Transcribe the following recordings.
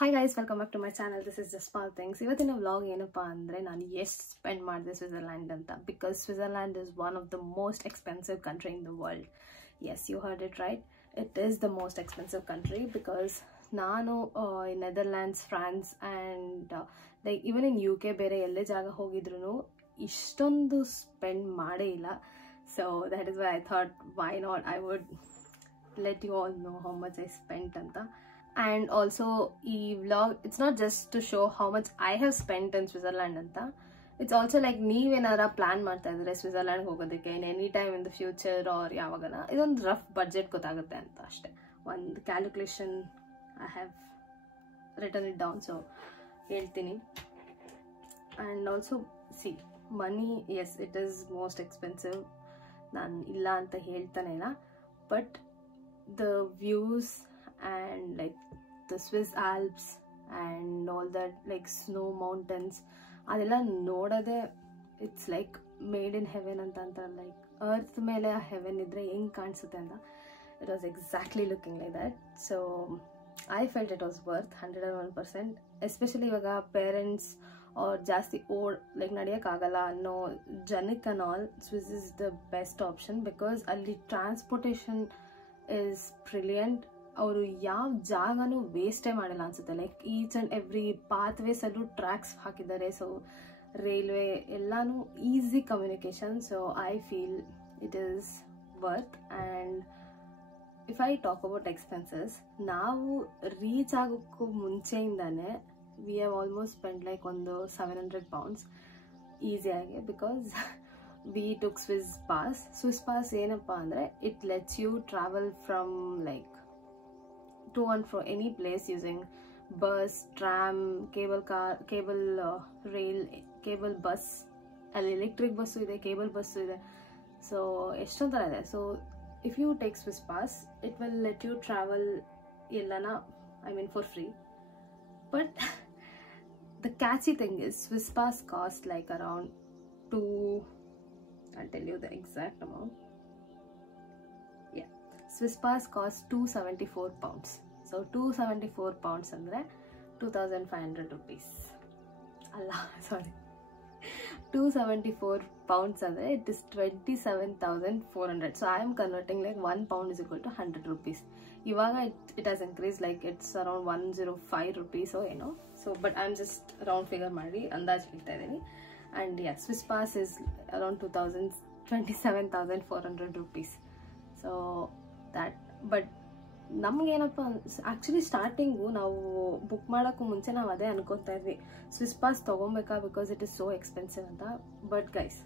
Hi guys, welcome back to my channel. This is Just Small Things. ಇವತ್ತಿನ vlog ಏನಪ್ಪಾ ಅಂದ್ರೆ ನಾನು ಎಷ್ಟು ಸ್ಪೆಂಡ್ ಮಾಡಿದೆ ಸ್ವಿಟ್ಜರ್ಲ್ಯಾಂಡ್ ಅಂತ, because Switzerland is one of the most expensive country in the world. Yes, you heard it right. It is the most expensive country because ನಾನು in Netherlands, France and like even in UK ಬೇರೆ ಎಲ್ಲೇ ಜಾಗ ಹೋಗಿದ್ರು ಇಷ್ಟೊಂದು spend ಮಾಡೇ ಇಲ್ಲ. So that is why I thought why not I would let you all know how much I spent anta. And also e vlog, it's not just to show how much I have spent in Switzerland anta, it's also like ನೀವ್ ಏನಾರ plan ಮಾಡ್ತಾ ಇದ್ರೆ Switzerland ಹೋಗೋದಕ್ಕೆ in any time in the future or ಯಾವಾಗನ ಇದೊಂದು rough budget ಗೊತ್ತಾಗುತ್ತೆ ಅಂತ ಅಷ್ಟೇ. ಒಂದು calculation I have written it down, so ಹೇಳ್ತೀನಿ. And also see, money, yes, it is most expensive, ನಾನು ಇಲ್ಲ ಅಂತ ಹೇಳ್ತಾನೆ ಇಲ್ಲ, but the views and like the Swiss Alps and all that, like snow mountains, adella nodade it's like made in heaven anta antar, like earth mele a heaven idre heng kaansutte anta, it was exactly looking like that. So I felt it was worth 101%, especially ivaga parents or ಜಾಸ್ತಿ like ನಡೆಯೋಕ್ಕಾಗಲ್ಲ ಅನ್ನೋ ಜನಕ್ಕೆ and all, Swiss is the best option because ಅಲ್ಲಿ transportation is brilliant. ಅವರು ಯಾವ ಜಾಗನೂ ವೇಸ್ಟೇ ಮಾಡಲ್ಲ ಅನ್ಸುತ್ತೆ, like each and every pathways ಅಲ್ಲೂ ಟ್ರ್ಯಾಕ್ಸ್ ಹಾಕಿದ್ದಾರೆ. ಸೊ ರೈಲ್ವೆ ಎಲ್ಲಾನು easy communication. So I feel it is worth. And if I talk about expenses, ನಾವು ರೀಚ್ ಆಗೋಕ್ಕೂ ಮುಂಚೆಯಿಂದಾನೆ we have almost spend like ಒಂದು 700 pounds ಈಸಿಯಾಗಿ, because we took Swiss pass. Swiss pass ಏನಪ್ಪಾ ಅಂದ್ರೆ it lets you travel from like to and fro any place using bus, tram, cable car, cable rail, cable bus, ಅಲ್ಲಿ electric bus ಇದೆ, cable bus ಇದೆ. So ಎಷ್ಟೊಂಥರ ಇದೆ. So if you take Swiss pass, it will let you travel ಎಲ್ಲಾನ, I mean for free. But the catchy thing is Swiss pass cost like around I'll tell you the exact amount. Yeah, Swiss pass costs 274 pounds. So 274 pounds andre 2500 rupees. Allah, sorry. 274 pounds andre it is 27,400. So I am converting like 1 pound is equal to 100 rupees. Ivaga it has increased, like it's around 105 rupees or you know. So but I'm just round figure ಮಾಡಿ ಅಂದಾಜು ಹೇಳ್ತಾ ಇದ್ದೀನಿ. And yeah, Swiss pass is around 27,400 rupees. So that, but ನಮಗೇನಪ್ಪ actually starting ನಾವು book ಮಾಡೋಕ್ಕೂ ಮುಂಚೆ ನಾವು ಅದೇ ಅನ್ಕೋತಾ ಇದ್ವಿ, ಸ್ವಿಸ್ ಪಾಸ್ ತೊಗೊಬೇಕಾ because it is so expensive ಅಂತ. But guys,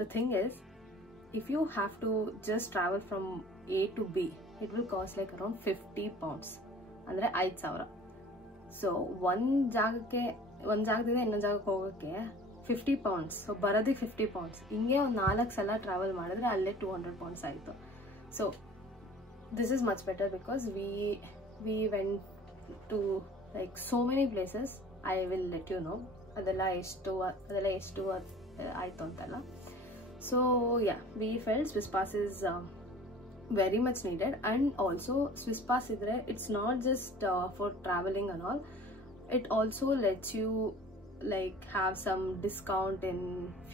the thing is, if you have to just travel from A to B, it will cost like around 50 pounds, ಅಂದರೆ 5,000. ಸೊ ಒಂದು ಜಾಗದಿಂದ ಇನ್ನೊಂದು ಜಾಗಕ್ಕೆ ಹೋಗೋಕ್ಕೆ 50 pounds. ಸೊ ಬರೋದಕ್ಕೆ 50 pounds. ಹಿಂಗೆ ಒಂದು 4 ಸಲ ಟ್ರಾವೆಲ್ ಮಾಡಿದ್ರೆ ಅಲ್ಲೇ 200 pounds ಆಯಿತು. So this is much better because we went to like so many places. I will let you know adella ಎಷ್ಟು ಆಯಿತು ಅಂತಲ್ಲ. So yeah, we felt Swiss pass is very much needed. And also Swiss pass idre it's not just for traveling and all, it also lets you like have some discount in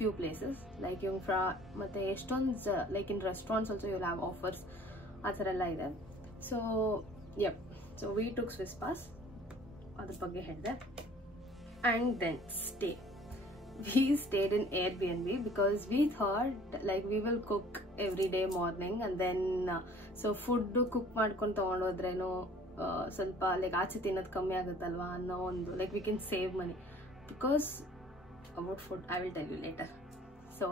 few places, like yung ಮತ್ತೆ ಎಷ್ಟೊಂದು like in restaurants also you'll have offers ಆ ಥರ ಎಲ್ಲ ಇದೆ. So yup, so we took Swiss pass, ಅದ್ರ ಬಗ್ಗೆ ಹೇಳಿದೆ. And then we stayed in Airbnb because we thought like we will cook every day morning and then so food cook ಮಾಡ್ಕೊಂಡು ತೊಗೊಂಡೋದ್ರೇನು ಸ್ವಲ್ಪ like ಆಚೆ ತಿನ್ನೋದು ಕಮ್ಮಿ ಆಗುತ್ತಲ್ವಾ ಅನ್ನೋ ಒಂದು, like we can save money. Because about food I will tell you later. So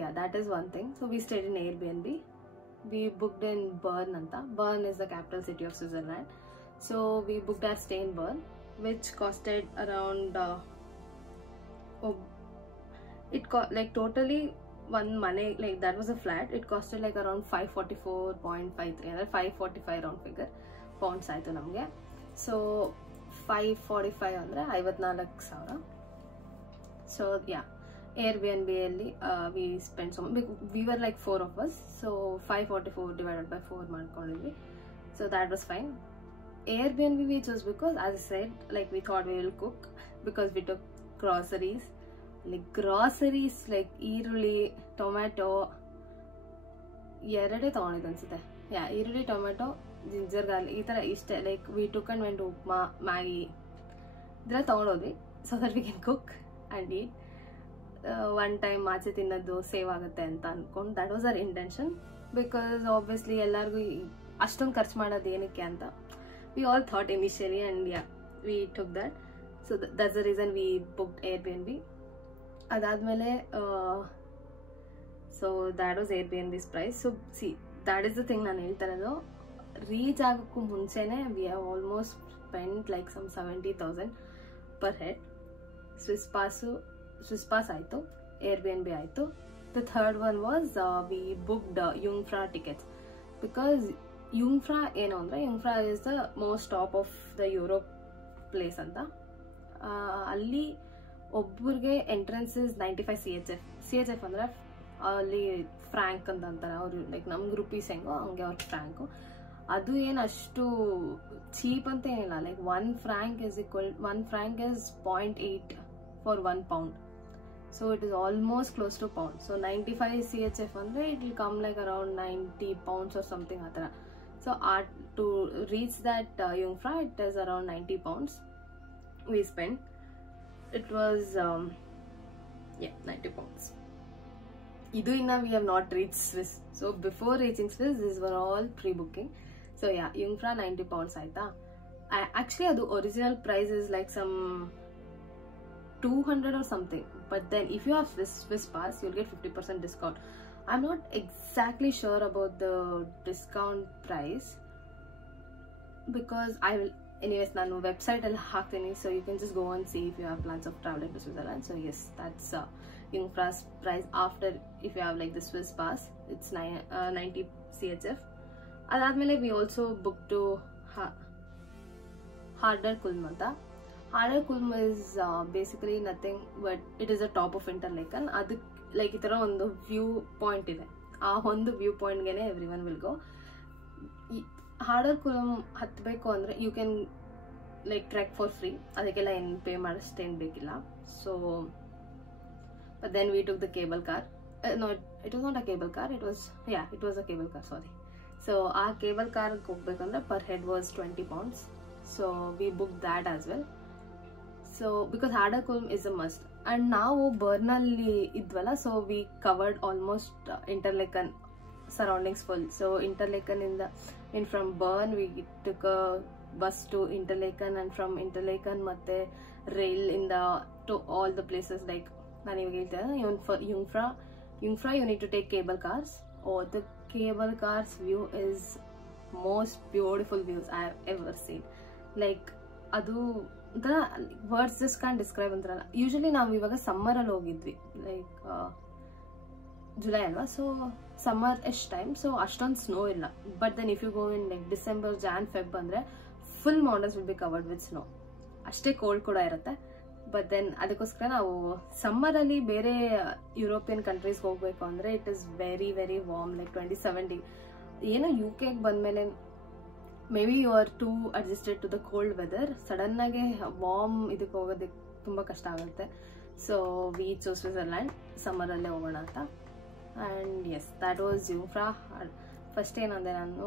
yeah, that is one thing. So we stayed in Airbnb. We booked in Bern anta. Bern is the capital city of Switzerland. So we booked our stay in Bern, which costed around like totally one money, like that was a flat, it costed like around 544.53, ಅಂದ್ರೆ 545 round figure pounds ಆಯಿತು ನಮಗೆ. So 545 ಅಂದರೆ 54,000. So yeah, Airbnb ಅಲ್ಲಿ we spent so much, we were like 4 of us, so 544 divided by 4 ಮಾಡ್ಕೊಂಡಿದ್ವಿ. So that was fine. Airbnb we chose because, as I said, like we thought we will cook, because we took groceries, like ಈರುಳ್ಳಿ, tomato ಎರಡೇ ತಗೊಂಡಿದ್ದು ಅನ್ಸುತ್ತೆ. ಈರುಳ್ಳಿ, tomato, ginger garlic, ಈ ಥರ ಇಷ್ಟೇ. Like we took and went upma, Maggi ಇದೆಲ್ಲ ತೊಗೊಂಡೋದ್ವಿ, so that we can cook and eat. One time ಆಚೆ ತಿನ್ನೋದು ಸೇವ್ ಆಗುತ್ತೆ ಅಂತ ಅಂದ್ಕೊಂಡು, that was our intention. Because obviously ಎಲ್ಲರಿಗೂ ಅಷ್ಟೊಂದು ಖರ್ಚು ಮಾಡೋದು ಏನಕ್ಕೆ ಅಂತ we all thought initially, and we took that. So that's the reason we booked Airbnb. ಅದಾದಮೇಲೆ so that was Airbnb's price. So see, that is the thing ನಾನು ಹೇಳ್ತಾ ಇರೋದು. ರೀಚ್ ಆಗೋಕ್ಕೂ ಮುಂಚೆನೇ we have almost spent like some 70,000 per head. Swiss pass ಆಯಿತು, Airbnb ಆಯಿತು. The third one was we booked Jungfrau tickets. Because Jungfrau ಏನು ಅಂದರೆ, Jungfrau is the most top of the Europe place ಅಂತ. ಅಲ್ಲಿ ಒಬ್ಬರಿಗೆ entrance is 95 CHF ಅಂದರೆ ಅಲ್ಲಿ frank ಅಂತ ಅಂತಾರೆ ಅವರು. ಲೈಕ್ ನಮ್ಗೆ ರುಪೀಸ್ ಹೆಂಗೋ ಹಂಗೆ ಅವ್ರಿಗೆ ಫ್ರ್ಯಾಂಕು. ಅದು ಏನು ಅಷ್ಟು ಚೀಪ್ ಅಂತ ಏನಿಲ್ಲ. Like 1 franc is 0.8 for 1 pound. So it is almost close to pound. So 95 CHF andre it will come like around 90 pounds or something atara. So to reach that Jungfrau, it is around 90 pounds we spent. It was 90 pounds. Idu inna we have not reached Swiss. So before reaching Swiss, these were all pre-booking. So yeah, Jungfrau 90 pounds aita. Actually adu original price is like some 200 or something, but then if you have Swiss pass, you'll get 50% discount. I'm not exactly sure about the discount price because I will, anyways, nanu website alli haktini, so you can just go and see if you have plans of traveling to Switzerland. So yes, that's Jungfrau's price after if you have like the Swiss pass. It's 90 CHF. Adadmele we also booked to Harder Kulm anta. Harder Kulm is basically nothing but it is the top of Interlaken. Adu like itara ಒಂದು view point ಇದೆ. ಆ ಒಂದು view ಪಾಯಿಂಟ್ಗೆ everyone will go. Harder Kulm ಹತ್ತಬೇಕು ಅಂದರೆ you can like trek for free, ಅದಕ್ಕೆಲ್ಲ ಏನು pay ಮಾಡೋಷ್ಟೇನು ಬೇಕಿಲ್ಲ. So but then we took the cable car. No, it was not a cable car, it was a cable car, sorry. So ಆ cable car ಹೋಗ್ಬೇಕಂದ್ರೆ per head was 20 pounds. So we booked that as well. So because Harder Kulm is a must. And ನಾವು ಬರ್ನಲ್ಲಿ ಇದ್ವಲ್ಲ, so we covered almost Interlaken surroundings full. So Interlaken from Bern we took a bus to Interlaken, and from Interlaken ಮತ್ತೆ rail to all the places. Like ನಾನು ಇವಾಗ ಹೇಳ್ತೇನೆ, even for Jungfrau you need to take cable cars. The cable cars view is most beautiful views I have ever seen. Like ಅದು ಒಂಥರ words just can describe ಅಂತಾರಲ್ಲ. Usually ನಾವು ಇವಾಗ ಸಮ್ಮರಲ್ಲಿ ಹೋಗಿದ್ವಿ, ಲೈಕ್ ಜುಲೈ ಅಲ್ವಾ, ಸೊ ಸಮ್ಮರ್ ಎಷ್ಟು time, so ಅಷ್ಟೊಂದು ಸ್ನೋ ಇಲ್ಲ. But then if you go in like December, Jan, Feb ಅಂದರೆ full mountains will be covered with snow. ಅಷ್ಟೇ ಕೋಲ್ಡ್ ಕೂಡ ಇರುತ್ತೆ. ಬಟ್ ದೆನ್ ಅದಕ್ಕೋಸ್ಕರ ನಾವು ಸಮ್ಮರಲ್ಲಿ ಬೇರೆ ಯುರೋಪಿಯನ್ ಕಂಟ್ರೀಸ್ಗೆ ಹೋಗ್ಬೇಕು ಅಂದರೆ it is very very warm, like 27 ಏನೋ UK ಬಂದಮೇಲೆ maybe you are too adjusted to the cold weather. ಸಡನ್ನಾಗೆ ವಾರ್ಮ್ ಇದಕ್ಕೆ ಹೋಗೋದಕ್ಕೆ ತುಂಬ ಕಷ್ಟ ಆಗುತ್ತೆ. ಸೊ ವಿ ಚೂಸ್ ಸ್ವಿಟ್ಜರ್ಲ್ಯಾಂಡ್, ಸಮ್ಮರಲ್ಲೇ ಹೋಗೋಣ ಅಂತ. And yes, that was Jungfrau. First ಏನಂದೆ ನಾನು,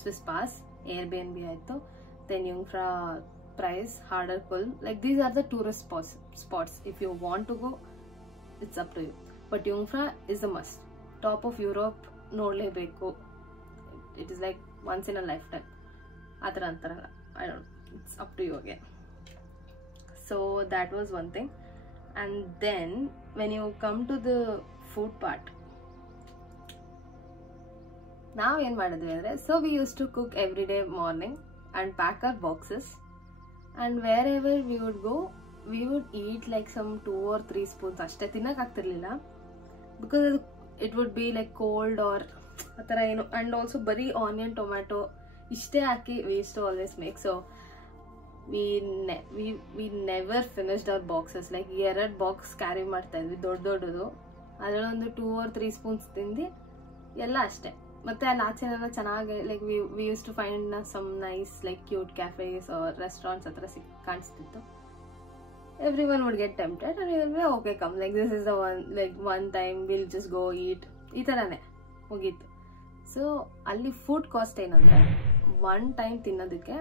ಸ್ವಿಸ್ ಪಾಸ್, Airbnb ಆಯಿತು, then Jungfrau price, Harder Kulm. Like these are the tourist spots. If you want to go, it's up to you. But Jungfrau is the must. Top of Europe, ನೋಡಲೇಬೇಕು. It is like once in a lifetime. Adara antaralla, I don't know, it's up to you again. So that was one thing. And then when you come to the food part, now ಏನು ಮಾಡಿದ್ವಿ ಅಂದರೆ, so we used to cook every day morning and pack our boxes, and wherever we would go we would eat like some 2 or 3 spoons ಅಷ್ಟೇ. ತಿನ್ನೋಕ್ಕಾಗ್ತಿರ್ಲಿಲ್ಲ because it would be like cold or ಆ ಥರ ಏನು. And also ಬರೀ onion, tomato ಇಷ್ಟೇ ಹಾಕಿ we used to always make. So we never finished our boxes. like 2 box carry ಮಾಡ್ತಾ ಇದ್ವಿ, ದೊಡ್ಡದು. ಅದರಲ್ಲೊಂದು 2 or 3 spoons ತಿಂದು ಎಲ್ಲ ಅಷ್ಟೇ. ಮತ್ತೆ ಅಲ್ಲಿ ಆಚೆನೆಲ್ಲ ಚೆನ್ನಾಗಿ like we use to find some nice like cute cafes or restaurants ಹತ್ರ ಕಾಣಿಸ್ತಿತ್ತು. Everyone would get tempted and we will be okay, come, like this is the one time we'll just go eat, ಈ ಥರನೇ ಮುಗೀತು. So ಅಲ್ಲಿ food cost ಏನಂದರೆ one time ತಿನ್ನೋದಕ್ಕೆ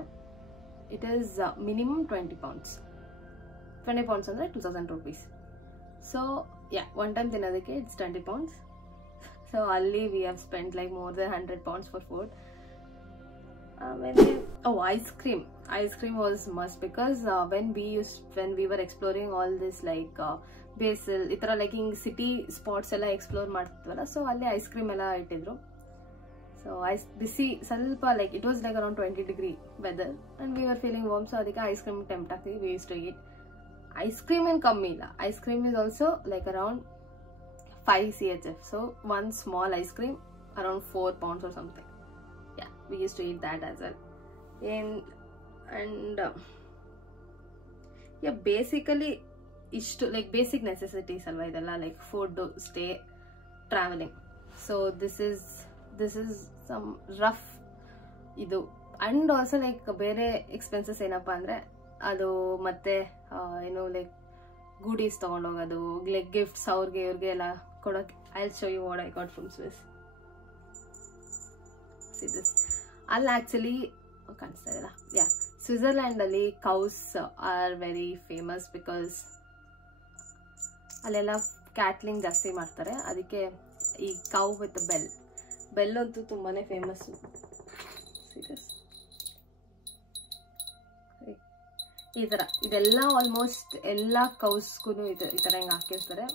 it is minimum 20 pounds. 20 pounds ಅಂದರೆ 2000 rupees. So yeah, one time ತಿನ್ನೋದಕ್ಕೆ it's 20 pounds. So ಅಲ್ಲಿ we have spend like more than 100 pounds for food. Ice cream was must, because when we were exploring all this like Basil, itara like in city spots ella explore ಮಾಡ್ತಿದ್ವಲ್ಲ, so ಅಲ್ಲಿ ice cream ಎಲ್ಲ ಇಟ್ಟಿದ್ರು. So ಬಿಸಿ ಸ್ವಲ್ಪ like it was like around 20 degree weather and we were feeling warm, so ಅದಕ್ಕೆ ice cream tempt ಆಗ್ತೀವಿ. we used to eat ice cream. ಏನು ಕಮ್ಮಿ ಇಲ್ಲ, ice cream is also like around 5 CHF, so one small ice cream around 4 pounds or something. Yeah, we used to eat that as well. And yeah, basically ishtu like basic necessities alva idella, like food, stay, traveling. So this is some rough idu. And also like bere expenses enappa andre adu matte like goodies ತಗೊಂಡು ಹೋಗೋದು, like gifts ಅವ್ರಿಗೆ ಇವ್ರಿಗೆ ಎಲ್ಲ ಕೊಡೋಕೆ. I'll show you what I got from Swiss. See this. ಅಲ್ಲಿ actually ಕಾಣಿಸ್ತಾ ಇದೆಯಲ್ಲ, ಯಾ, Switzerland ಅಲ್ಲಿ ಕೌಸ್ ಆರ್ ವೆರಿ ಫೇಮಸ್ ಬಿಕಾಸ್ ಅಲ್ಲೆಲ್ಲ ಕ್ಯಾಟ್ಲಿಂಗ್ ಜಾಸ್ತಿ ಮಾಡ್ತಾರೆ. ಅದಕ್ಕೆ ಈ ಕೌ ವಿತ್ ಬೆಲ್ ಅಂತೂ ತುಂಬಾನೇ ಫೇಮಸ್ಸು. ಈ ಥರ ಇದೆಲ್ಲ ಆಲ್ಮೋಸ್ಟ್ ಎಲ್ಲ ಕೌಸ್ಗೂ ಈ ಥರ ಹಿಂಗೆ ಹಾಕಿರ್ತಾರೆ.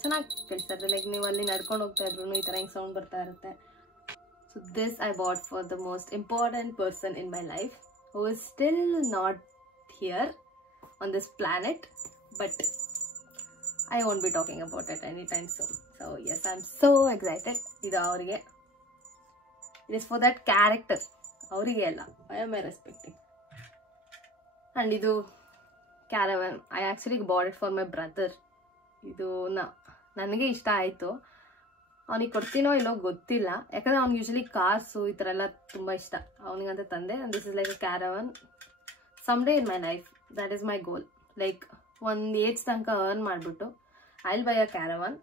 ಚೆನ್ನಾಗಿ ಕೇಳಿಸ್ತಾರೆ, ಲೈಕ್ ನೀವು ಅಲ್ಲಿ ನಡ್ಕೊಂಡು ಹೋಗ್ತಾ ಇದ್ರು ಈ ಥರ ಹಿಂಗೆ ಸೌಂಡ್ ಬರ್ತಾ ಇರುತ್ತೆ. So this I bought for the most important person in my life, who is still not here on this planet, but I won't be talking about it anytime soon. So yes, I'm so excited. Idu avrige, it is for that character, avrige alla, I am respecting. And idu caravan, I actually bought it for my brother. Idu ನನಗೆ ಇಷ್ಟ ಆಯಿತು. ಅವನಿಗೆ ಕೊಡ್ತೀನೋ ಇಲ್ಲೋ ಗೊತ್ತಿಲ್ಲ, ಯಾಕಂದ್ರೆ ಅವ್ನಿಗೆ usually cars ಈ ಥರ ಎಲ್ಲ ತುಂಬ ಇಷ್ಟ. ಅವನಿಗಂತ ತಂದೆ. And this is like a caravan. Some day in my life that is my goal. Like ಒಂದು ಏಜ್ ತನಕ ಅರ್ನ್ ಮಾಡಿಬಿಟ್ಟು I will buy a caravan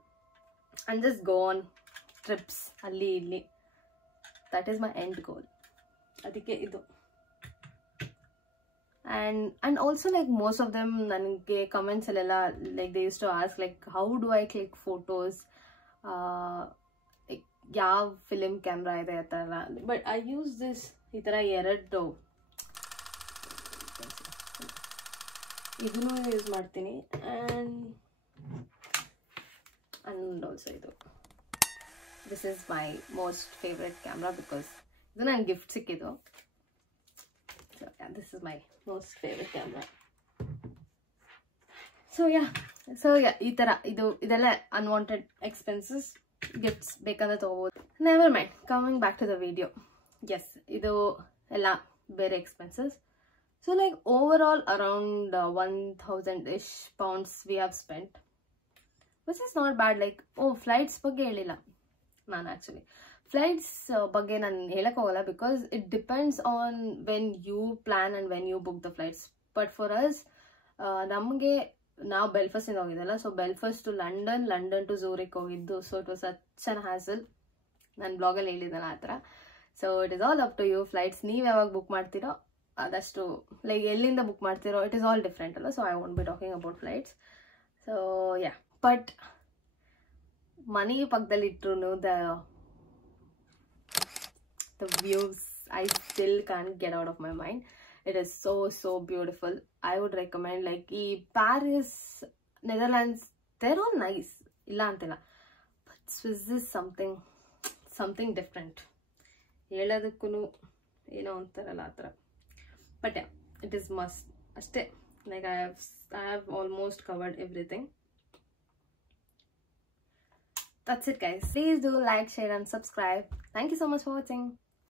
and just go on trips ಅಲ್ಲಿ ಇಲ್ಲಿ. That is my end goal. ಅದಕ್ಕೆ ಇದು. And also like most of them ನನಗೆ comments ಅಲ್ಲೆಲ್ಲ like they used to ask like how do I click photos, ಯಾವ film camera ಇದೆ ಆ ಥರ. ಬಟ್ ಐ ಯೂಸ್ ದಿಸ್ ಈ ಥರ ಎರಡು ಇದನ್ನು ಯೂಸ್ ಮಾಡ್ತೀನಿ. ಆ್ಯಂಡ್ ಆಲ್ಸೋ ಇದು this is my most favourite camera because ಇದು ನನಗೆ ಗಿಫ್ಟ್ ಸಿಕ್ಕಿದ್ದು. So this is my most favourite camera. So yeah ಈ ಥರ ಇದೆಲ್ಲ ಅನ್ವಾಂಟೆಡ್ ಎಕ್ಸ್ಪೆನ್ಸಸ್, ಗಿಫ್ಟ್ಸ್ ಬೇಕಂದ್ರೆ ತೊಗೋಬೋದು. Never mind, coming back to the video. Yes, ಇದು ಎಲ್ಲ ಬೇರೆ expenses. So like over all around 1000-ish pounds we have spent, which is not bad. Like flights ಬಗ್ಗೆ ಹೇಳಿಲ್ಲ ನಾನು. ಆ್ಯಕ್ಚುಲಿ ಫ್ಲೈಟ್ಸ್ ಬಗ್ಗೆ ನಾನು ಹೇಳಕ್ಕೆ ಹೋಗಲ್ಲ because it depends on when you plan and when you book the flights. But for us ನಮಗೆ ನಾವು ಬೆಲ್ಫಾಸ್ಟಿಂದ ಹೋಗಿದ್ದಲ್ಲ, so Belfast to London to Zurich ಹೋಗಿದ್ದು. So it was such an hassle. ನಾನು ಬ್ಲಾಗಲ್ಲಿ ಹೇಳಿದ್ದಲ್ಲ ಆ ಥರ. So it is all up to you. Flights ನೀವು ಯಾವಾಗ ಬುಕ್ ಮಾಡ್ತೀರೋ ಅದಷ್ಟು, ಲೈಕ್ ಎಲ್ಲಿಂದ ಬುಕ್ ಮಾಡ್ತೀರೋ ಇಟ್ ಈಸ್ ಆಲ್ ಡಿಫ್ರೆಂಟ್ ಅಲ್ಲ. So I won't be talking about flights. So yeah, but ಮನಿ ಪಕ್ಕದಲ್ಲಿ ಇಟ್ರು the views I still can't get out of my mind. It is so beautiful. I would recommend like Paris, Netherlands, they're all nice illa antilla, but Swiss is something different. ಹೇಳೋದಕ್ಕೂ ಏನೋ ಅಂತಾರಲ್ಲ ಆ ಥರ. But yeah, it is must ಅಷ್ಟೇ. like I have almost covered everything. That's it guys. Please do like, share and subscribe. Thank you so much for watching.